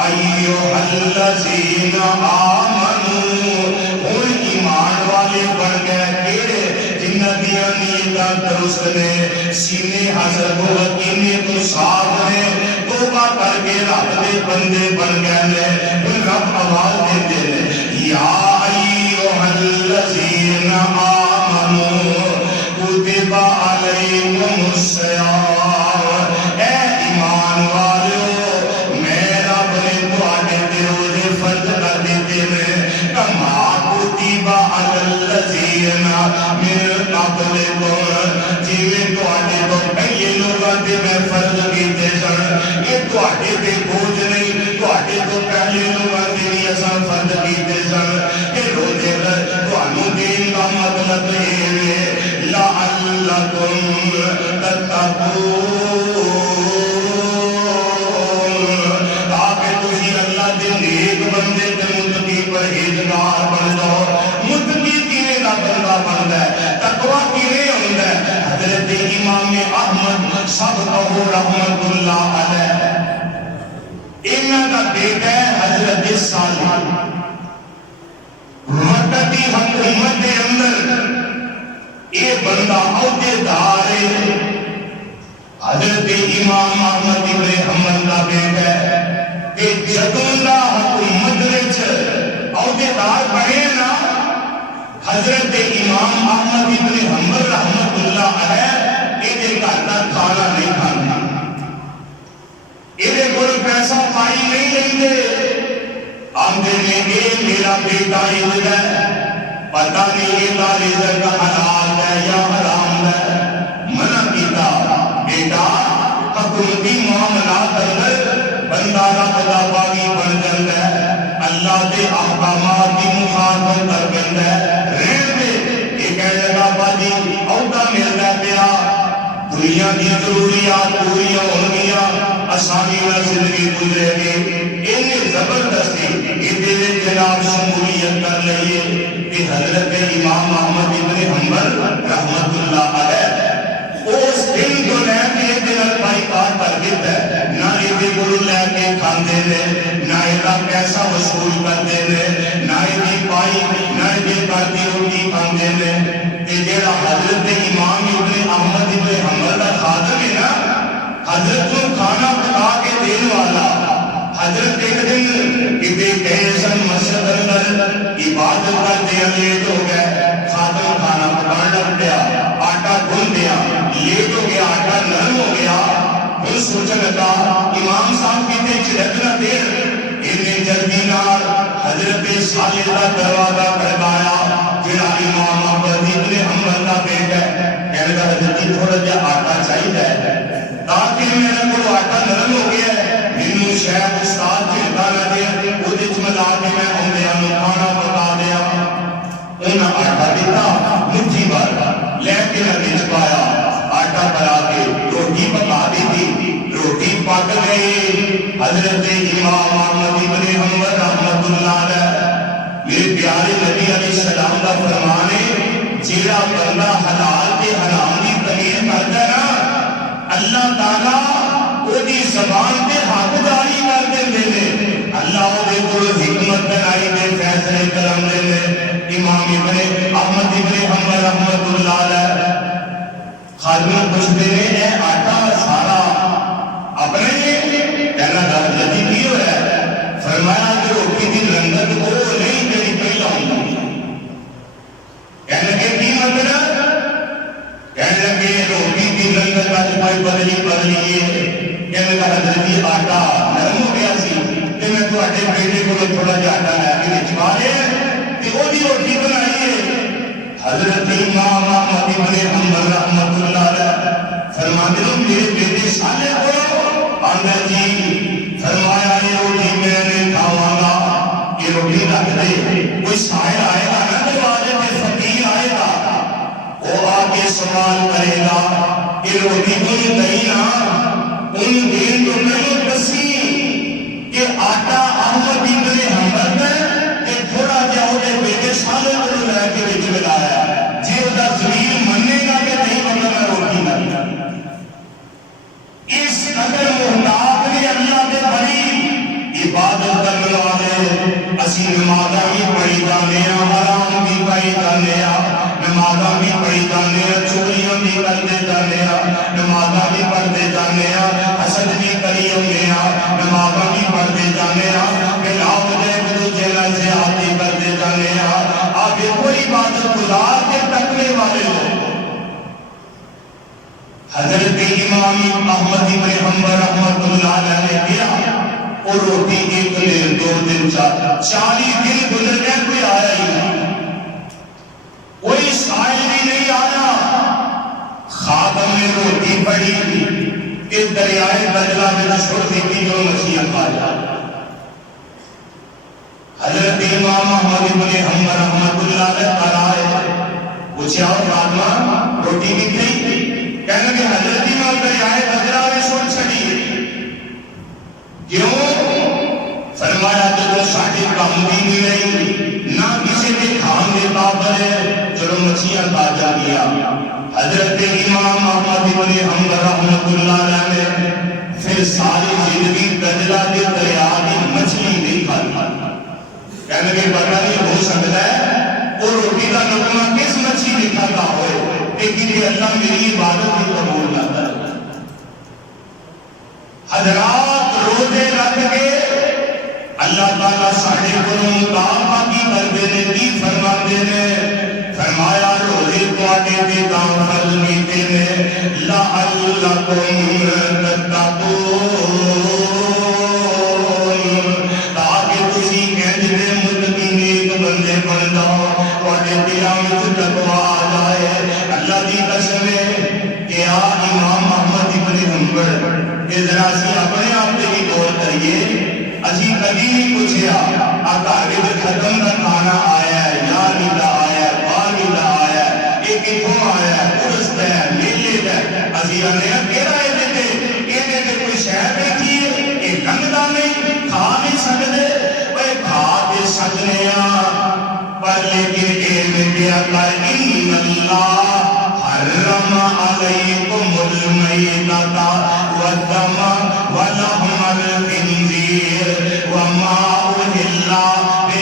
ایھا الذین آمنوا ہن ایمان والے بن گئے کیڑے جنہاں دیاں نیتاں درست نے سینے حسد و کینے تو صاف نے توبہ کر کے رب دے بندے بن گئے نے پھر رب آواز دیتے ہیں یا ایھا الذین آمنوا کتب علیکم الصیام اے ایمان والو میں رب نے تواڈے تے روزے فرض کر دیتے ہیں کما کتب علی الذین من قبلکم جویں تواڈے تو پہلے لوگاں تے میں فرض کیتے سن یہ تواڈے تے بوجھ نہیں تواڈے تو پہلے لوگاں تے بھی اساں فرض کیتے سن کہ روزے تانوں دین دا مطلب ہے لعلکم تتقون تاکہ تسی اللہ دے نیک بندے تے متقی پرہیزگار بن جاؤ متقی کیویں دا بندہ بندا ہے تقوی کیویں ہوندا ہے حضرت امام احمد سب کو رحمت اللہ علیہ انہاں دا بیٹا ہے حضرت صالح وقت کی حکومت دے اندر یہ بندہ عہدے دار ہے حضرت امام احمد ابن حنبل دا بیٹا ہے کہ جدوں دا حکومت وچ عہدے دار بنے نا حضرت امام احمد ابن حنبل رحمت اللہ علیہ یہ گھر دا کھانا نہیں کھانا یہ کوئی پیسہ پائی نہیں لیندے آمدے نے یہ میرا بیٹا عزت ہے پتہ نہیں یہ رزق حلال ہے یا حرام ہے منع کیتا بیٹا حکومتی معاملات اندر بندہ رب دا باغی بن جاندا ہے اللہ دے احکامات کی مخالفت کر جاندا ہے رہن دے یہ کہہ لگا باجی عہدہ ملدا پیا دنیا کی ضروریات پوری ہو گیا آسانی نال زندگی گزرے گی انہیں زبردستی یہ جناب شمولیت کر لئیے کہ حضرت امام احمد ابن حنبل رحمت اللہ علیہ اس دن کو لے کے دل بائیکاٹ کر دیتا ہے نہ یہ گلو لے کے کھاندے نے نہ یہ پیسہ وصول کرتے نے نہ یہ پائی نہ یہ کرتی روٹی کھاندے نے کہ جیڑا حضرت امام ابن احمد ابن حنبل کا خادم ہے نا حضرت کو کھانا پکا کے دین والا حضرت ایک دن کتے گئے سن مسجد اندر عبادت کرتے لیٹ ہو گئے خادم کھانا پکان لگ گیا آٹا گھن دیا لیٹ ہو گیا آٹا نرم ہو گیا پھر سوچنے لگا امام صاحب کتے چڑکنا دیر انہیں جلدی نال حضرت صالح کا دروازہ کھڑکایا پھر امام احمد ابن حنبل کا بیٹا ہے کہنے لگا حضرت تھوڑا جہا آٹا چاہیے تاکہ میرے کو آٹا نرم ہو گیا ہے مینوں شیخ استاد جھلکا نہ دے وہ ملا کے میں آدھے کھانا پکا دیا انہیں آٹا دیتا مٹھی بھر لے کے ندی چ پایا آٹا بنا کے روٹی پکا دی تھی روٹی پک گئی حضرت امام احمد ابن حنبل رحمۃ اللہ علیہ میرے پیارے نبی علیہ السلام کا فرمان ہے جیڑا بندہ حلال تے حرام دی تمیز کردا ہے نا اللہ تعالی اودی زبان تے حق جاری کر دیندے نے اللہ دے کول حکمت بنائی دے فیصلے کرن دے نے امام ابن احمد ابن حنبل رحمۃ اللہ علیہ خادم پوچھتے ہیں اے آٹا سارا اپنے کہنا جلدی کی ہوا ہے فرمایا کہ روٹی کی رنگت وہ نہیں میری پہلا ہوں کہنے لگے کی مطلب کہنے لگے روٹی کی رنگت آج کوئی بدلی ہے کہنے لگا حضرت آٹا نرم ہو گیا سی کہ میں تھوڑے بیٹے کو تھوڑا جا آٹا لے کے چبا رہے کہ وہ روٹی بنائی ہے حضرت امام احمد ابن حنبل رحمۃ اللہ علیہ فرماتے ہیں میرے بیٹے سالے کو آندا جی فرمایا یہ روٹی میں نے کھاواں گا یہ روٹی رکھ دے کوئی سائل آئے گا نا دروازے پہ فقیر آئے گا وہ آ کے سوال کرے گا کہ روٹی کوئی نہیں نا ان دین تو نہیں دسی کہ آٹا احمد ابن حنبل میں کہ تھوڑا جہا وہ بیٹے سالے کو لے کے وچ ملایا جی وہ زمین مننے گا کہ نہیں مطلب میں روٹی نہیں اس قدر محتاط نے اللہ کے بڑی عبادت کرنے والے اسی نمازاں بھی پڑھی جانے حرام بھی پڑھی جانے نمازاں بھی پڑھی جانے چوریاں بھی کرتے جانے نمازاں بھی پڑھتے جانے حسد بھی کری ہونے نمازاں بھی پڑھتے جانے خلاف دے ایک دوسرے نال زیادتی کرتے جانے آپ کوئی عبادت گزار کے تقوی والے لوگ حضرت امام احمد ابن حنبل رحمۃ اللہ علیہ نے کیا اور روٹی ایک دن دو دن 40 دن گزر گئے کوئی آیا ہی نہیں کوئی سائل بھی نہیں آیا خادم نے روٹی پڑی کہ دریائے دجلہ میں چھوڑ دیتی جو مسیح کھا جائے حضرت امام احمد ابن حنبل رحمۃ اللہ علیہ پر آئے پوچھا فاطمہ روٹی کتنی کہنے کہ حضرت امام دریائے دجلہ میں چھوڑ چھڑی کیوں فرمایا جو ساڈے کام بھی نہیں رہی نہ کسی کے کھان کے قابل ہے چلو مچھلیاں تازہ کیا حضرت امام احمد ابن حنبل رحمۃ اللہ علیہ نے پھر ساری زندگی دجلہ کے دریا کی مچھلی نہیں کھائی کہنے کہ پتہ نہیں ہو سکتا ہے وہ روٹی کا لقمہ کس مچھلی نے کھاتا ہوئے لیکن اللہ میری عبادت بھی قبول نہ کرے حضرات روزے رکھ کے اللہ تعالیٰ ساڑھے کو مطالبہ کی کردے نے کی فرماتے نے فرمایا روزے کو آگے دے دام فرض میتے نے لَعَلَّكُمْ تَتَّقُونَ تاکہ تسی کہنے متقین ایک بندے بن جاؤ وعدے قیامت تقویٰ آ جائے اللہ دی قسم ہے کہ امام احمد ابن حنبل کہ ذرا سی اپنے آپ سے بھی غور کریے اسی کبھی نہیں پوچھیا گھر ختم کا کھانا آیا ہے یا نیلا آیا ہے باہر نیلا آیا ہے یہ کتوں آیا ہے عرس ہے میلے ہے اسی آنے کہڑا یہ دیتے یہ کوئی شہر بیٹھی ہے یہ لنگتا نہیں کھا نہیں سکتے وہ کھا کے سکنے پر لیکن علم کیا کر ان اللہ حرم علیکم المیتۃ والدم ولحم الخنزیر وما اہل بہ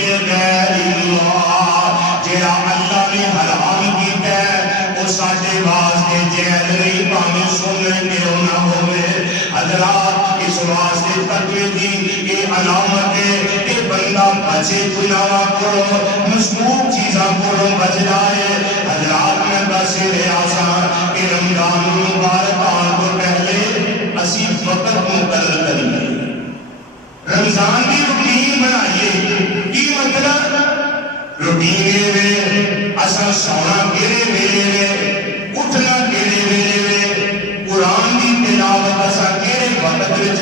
لغیر اللہ جڑا اللہ نے حرام کیتا ہے وہ ساڈے واسطے جائز نہیں پاویں سنن کیوں نہ ہوے حضرات اس واسطے تقوی دی یہ علامت ہے کہ بندہ بچے گناہ کرو مسموم چیزاں کرو بچ جائے حضرات میں دس رہے آسان کہ رمضان مبارک آن کو پہلے اسی وقت مقرر کریے رمضان کی روٹین بنائیے کی مطلب روٹین میں اصل سونا کیڑے ویلے میں اٹھنا کیڑے ویلے میں قرآن کی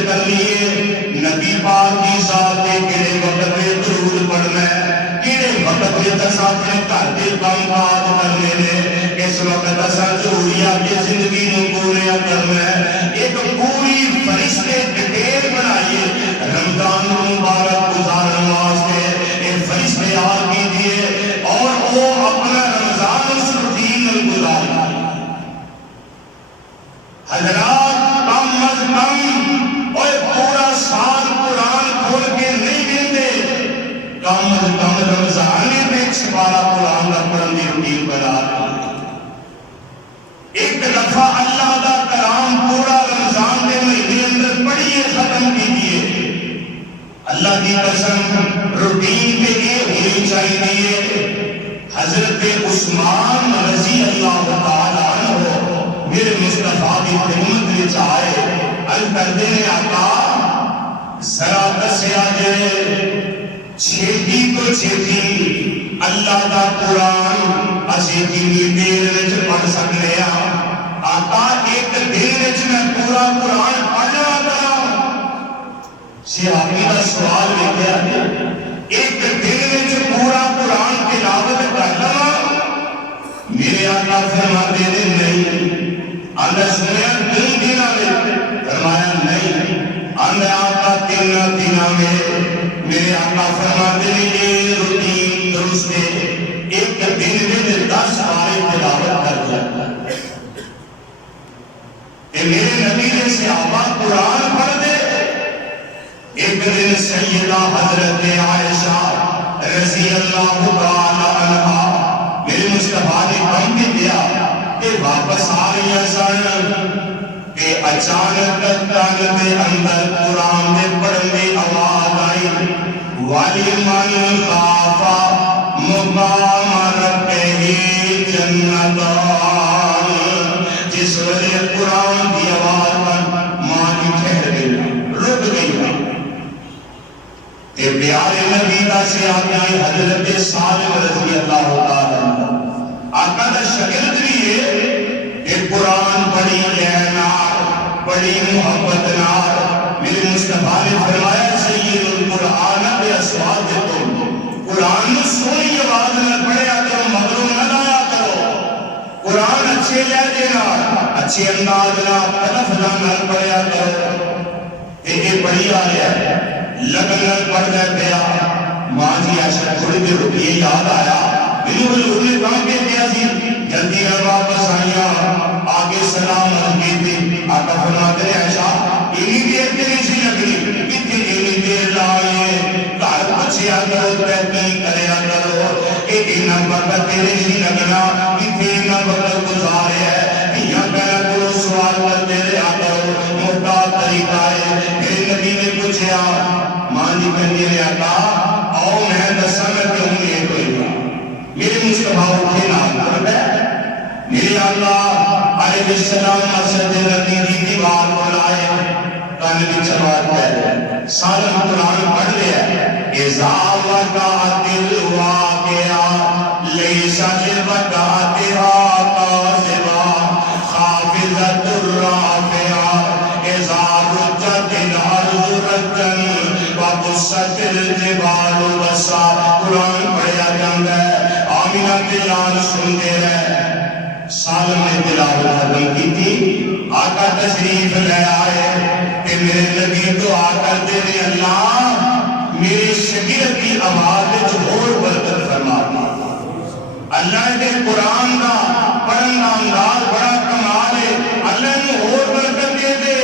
کرنی ہے نبی پاک کی ذات تے کہڑے وقت میں درود پڑھنا ہے کہڑے وقت میں تسا اپنے گھر کے کام کاج کرنے نے اس وقت تسا ضروریات کی زندگی نو پورا کرنا ہے ایک پوری فرشتے ڈیٹیل بنائیے رمضان مبارک گزارنے واسطے ایک فرشتے آ کیجیے اور وہ اپنا رمضان اس روٹین میں گزارنا حضرات کم از کم اور پورا سال قرآن کھول کے نہیں دیتے کم از کم رمضان میں ایک سپارہ قرآن کا پڑھن کی روٹین بنا ایک دفعہ اللہ کا کلام پورا رمضان کے مہینے اندر پڑھیے ختم کیجیے اللہ کی قسم روٹین پہ یہ ہونی چاہیے حضرت عثمان رضی اللہ تعالیٰ عنہ میرے مصطفیٰ کی خدمت میں چاہے الکردے نے آقا ذرا دسیا جائے چھیٹی تو چھیٹی اللہ کا قرآن اسی کی دیر وچ پڑھ سکنے ہاں آقا ایک دن وچ میں پورا قرآن پڑھنا کرا صحابی کا سوال لکھا ایک دن وچ پورا قرآن تلاوت کر لواں میرے آقا فرماتے ہیں نہیں اندر سنیا تین دن میں فرمایا نہیں اندر آقا تین دن میں میرے آقا فرماتے ہیں یہ روٹین درست ہے ایک دن میں 10 بار تلاوت کر دیا کہ میرے نبی نے صحابہ قرآن پڑھ دے ایک دن سیدہ حضرت عائشہ رضی اللہ تعالی عنہا میرے مصطفیٰ نے کم کے دیا کہ واپس آ رہی سن کہ اچانک کان کے اندر قرآن میں پڑھنے آواز آئی وَلِمَنْ خَافَ مَقَامَ رَبِّهِ جَنَّتَانِ جس وجہ قرآن کی آواز پر ماں کی ٹھہر گئی رک گئی کہ پیارے نبی کا صحابی حضرت سالم رضی اللہ تعالیٰ آقا کا شگرد بھی ہے کہ قرآن پڑھی لینا بڑی محبت نار میرے مصطفیٰ نے فرمایا سید القرآن بے اسواد تم قرآن سونی آواز نہ پڑھیا کرو مغرو نہ لایا کرو قرآن اچھے لہجے نال اچھے انداز نال تلفظ نال پڑھیا کرو یہ پڑھی آ رہا ہے لگن پڑھ دے پیا ماں جی عائشہ تھوڑی دیر رکیے یاد آیا میرے حضور نے کام کے دیا سی جلدی واپس آئیاں آگے سلام رکھی تھی آقا فرماتے ہیں عائشہ انہی دیر کے نہیں سی لگنی کتنی انہی دیر لائے گھر بچیا کرو تحقیق کریا کرو کہ انہا وقت تیرے سی لگنا کتنی انہا وقت گزارے ہے یہاں کہنا کرو سوال کرتے رہا کرو موٹا طریقہ ہے میرے نبی نے پوچھا ماں جی کہنے نے آقا آؤ میں دسا میں کیوں نہیں ہوئی گا میرے مصطفیٰ اٹھے نام کرتا ہے میرے اللہ علیہ السلام مسجد نبی کی دیوار کو لائے کان بھی چبات کہہ سالم قرآن پڑھ لیا اذا وقعت الواقعہ لیس لوقعتها کاذبہ خافضۃ الرافعہ اذا رجت الارض رجا وبست الجبال بسا قرآن پڑھیا جاتا ہے آمینہ بلال سنتے رہے سالم نے تلاوت ختم کی تھی آقا تشریف لے آئے کہ میرے نبی دعا کرتے ہیں اللہ میری شگرد کی آواز اور برکت فرما اللہ نے قرآن کا پڑھنا انداز بڑا کمال ہے اللہ نے اور برکت دے دے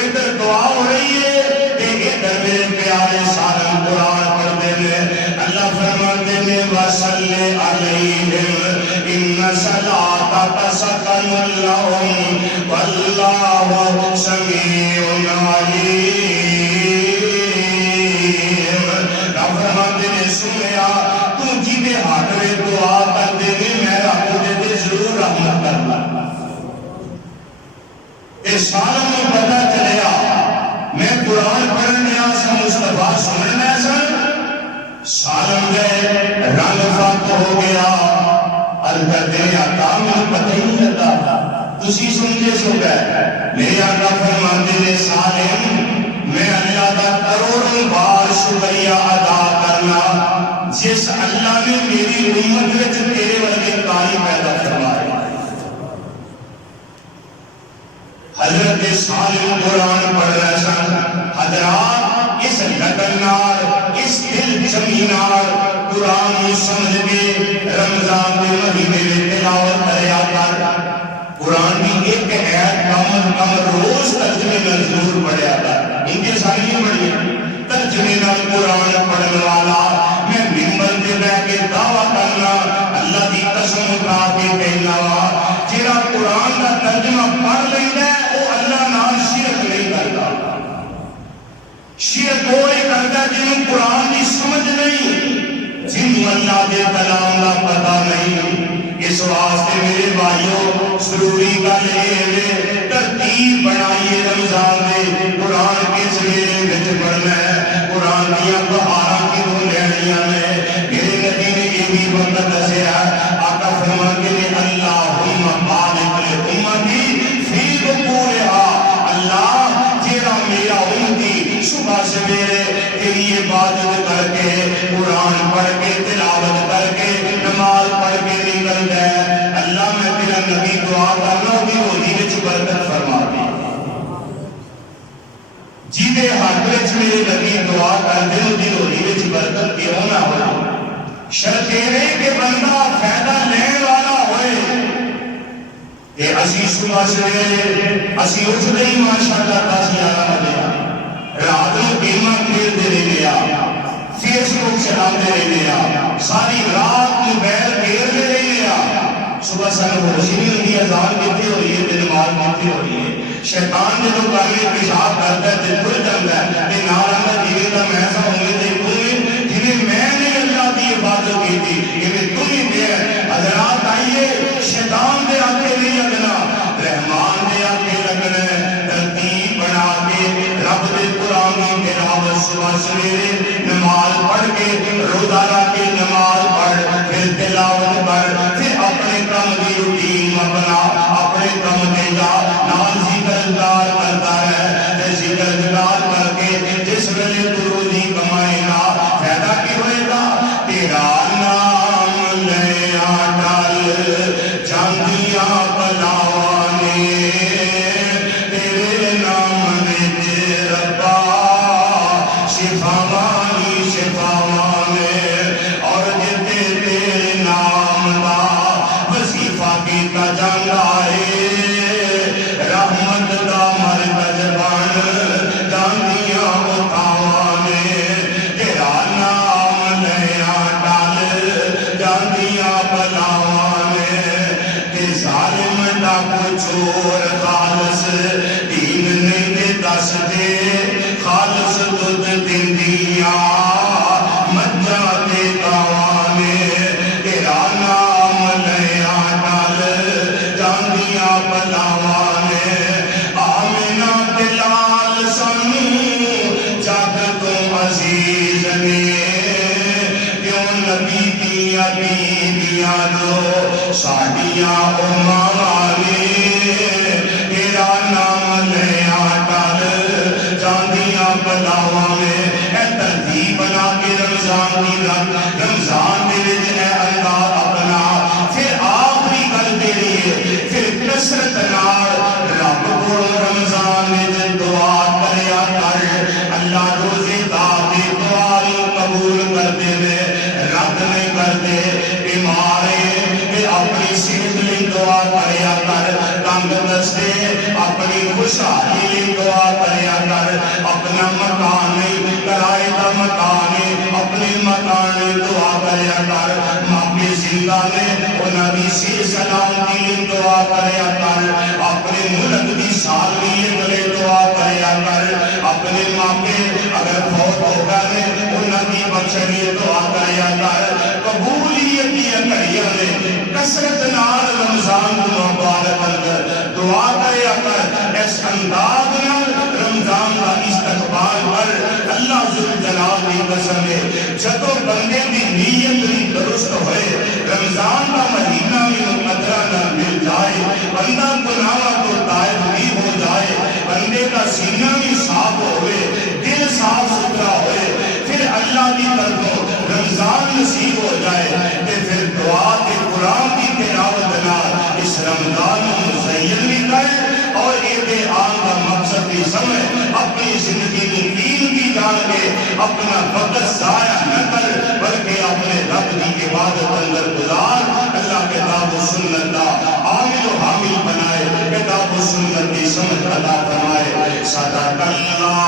ادھر دعا ہو رہی ہے کہ ادھر میرے پیارے سالم قرآن پڑھتے ہیں اللہ فرماتے ہیں وَصَلِّ عَلَيْهِمْ إِنَّ صَلَاتَكَ سَكَنٌ لَهُمْ وَاللَّهُ سَمِيعٌ عَلِيمٌ رب فرماتے ہیں سنیا تو جیدے ہاتھ میں دعا کر دے گے میں رب دے ضرور رحمت کرنا اس سالوں میں پتہ چلیا میں قرآن پڑھنے آسا مصطفیٰ سننے سن سالم گئے رنگ فاق ہو گیا الکر دے آقا میں پتہ ہی نہیں لگا تسی سمجھے سو گئے میرے آقا فرماتے نے سالم میں اللہ کا کروڑوں بار شکریہ ادا کرنا جس اللہ نے میری امت میں تیرے ورگے قاری پیدا فرمائے. حضرت سالم قرآن پڑھ رہے سن. حضرات اس لگن نال اس دل جمی نال قرآن سمجھ کے رمضان کے مہینے میں تلاوت کریا کر. قرآن کی ایک آیت کم روز ترجمے میں ضرور پڑھیا کر. ان کے ساری بڑی ترجمے نال قرآن پڑھنے والا میں ممبر پہ بیٹھ کے دعویٰ کرنا اللہ کی قسم اٹھا کے کہنا جہاں قرآن کا ترجمہ پڑھ لینا ہے وہ اللہ نال شرک نہیں کرتا. شرک کوئی کرتا جنہوں قرآن کی سمجھ نہیں, جنہوں اللہ کے کلام کا پتہ نہیں. اس واسطے میرے بھائیوں ضروری گل یہ ترتیب بنائیے رمضان میں قرآن کس ویلے وچ پڑھنا ہے, قرآن دیا بہاراں کیوں لینیاں نے. میرے نبی نے یہ بھی وقت دسیا آقا فرماتے ہیں اللہم بارک لامتی فی بکورہا. اللہ جیڑا میرا امتی صبح سویرے تیری عبادت کر کے قرآن پڑھ کے تلاوت کر کے نماز پڑھ کے نکلتا ہے, اللہ میں تیرا نبی دعا کرنا بھی روزی وچ برکت فرما دے. جیدے حق وچ میرے نبی دعا کر دے دی روزی وچ برکت کیوں نہ ہو. شرط یہ کہ بندہ فائدہ لینے والا ہوئے. کہ اسی صبح سویرے اسی اٹھتے ہی ماشاءاللہ 10-11 بجے رات کو گیماں کھیلتے رہنے آ, فیس بک چلاتے رہنے آ, ساری رات موبائل کھیلتے رہنے آ. صبح سن ہوش نہیں ہوتی اذان کتنی ہو رہی ہے, نماز کتنی ہو رہی ہے. شیطان جب کامے پیشاب کرتا ہے دل کھل جاتا ہے کہ نارا جیوے کا میں ایسا ہوں گے جنہیں میں نے اللہ کی عبادت کی تھی یہ تم ہی دے. حضرات آئیے شیطان دے آگے نہیں لگنا, رحمان دے آگے لگنا. ترتیب بنا کے رب دے قرآن کی تلاوت صبح سویرے نماز پڑھ کے روزہ رکھ کے نماز پڑھ پھر تلاوت پڑھ پھر اپنے کام کی روٹین بنا اپنے کام دے جا نال ذکر کرتا ہے. ذکر کر کے جس ویلے تو روزی کمائے گا فائدہ کی ہوئے گا. تیرا نام لیا ڈال چاندیاں بلاوانے تیرے نام وچ ربا شفاوانی شفاوانے اور جتے تیرے نام دا وظیفہ کیتا جاندا ہے رحمت دا مرکز بن جاندیاں اتاوانے. تیرا نام لیا ڈال جاندیاں بلاوانے تے ظالم ڈاکو چور خالص دین نہیں دے دس دے خالص دودھ دیندیاں مجھا دے گاوانے. تیرا نام لیا ڈال جاندیاں بلاوانے. آمینہ دلال سن جگ تو عزیز نے کیوں نبی دیا بیبیاں جو ساڑیاں امانے. تیرا نام لیا ڈال جاندیاں بلاوانے. اے ترتیب بنا کے رمضان کی رات رمضان دے وچ اے انداز اپنا پھر آخری گل دے لیے پھر کثرت نال رب کو رمضان وچ دعا کریا کر. اللہ روزے دار دی دعا قبول کر دے رد نہیں کرتے. بیمارے کہ اپنی صحت لئی دعا کریا کر. تنگ دستے اپنی خوشحالی لئی دعا کریا کر. اپنا مکان نہیں کرائے دا مکان اپنے مکان دعا کریا کر. ماپے زندہ نے انہاں دی صحت سلامتی لئی دعا کریا کر. اپنے ملک دی سالمیت لئی دعا کریا کر. اپنے ماپے اگر فوت ہو گئے انہاں دی بخشش لئی دعا کریا کر. قبولیت دی گھڑیاں نے کثرت نال رمضان مبارک اندر دعا کریا کر. اس انداز نال رمضان کا استقبال کر. اللہ ذل جلال کی قسم ہے جدو بندے کی نیت بھی درست ہوئے رمضان کا مہینہ بھی مقدرہ نہ مل جائے بندہ گناہ تو تائب بھی ہو جائے بندے کا سینہ بھی صاف ہوئے رمضان نصیب ہو جائے تے پھر دعا تے قرآن کی تلاوت نال اس رمضان مزین بھی کر اور یہ آن کا مقصد بھی سمجھ اپنی زندگی میں قیمتی جان کے اپنا وقت ضائع نہ کر بلکہ اپنے رب کی عبادت اندر گزار اللہ کتاب و سنت کا عامل و حامل بنائے کتاب و سنت کی سمجھ عطا فرمائے سادہ کرنا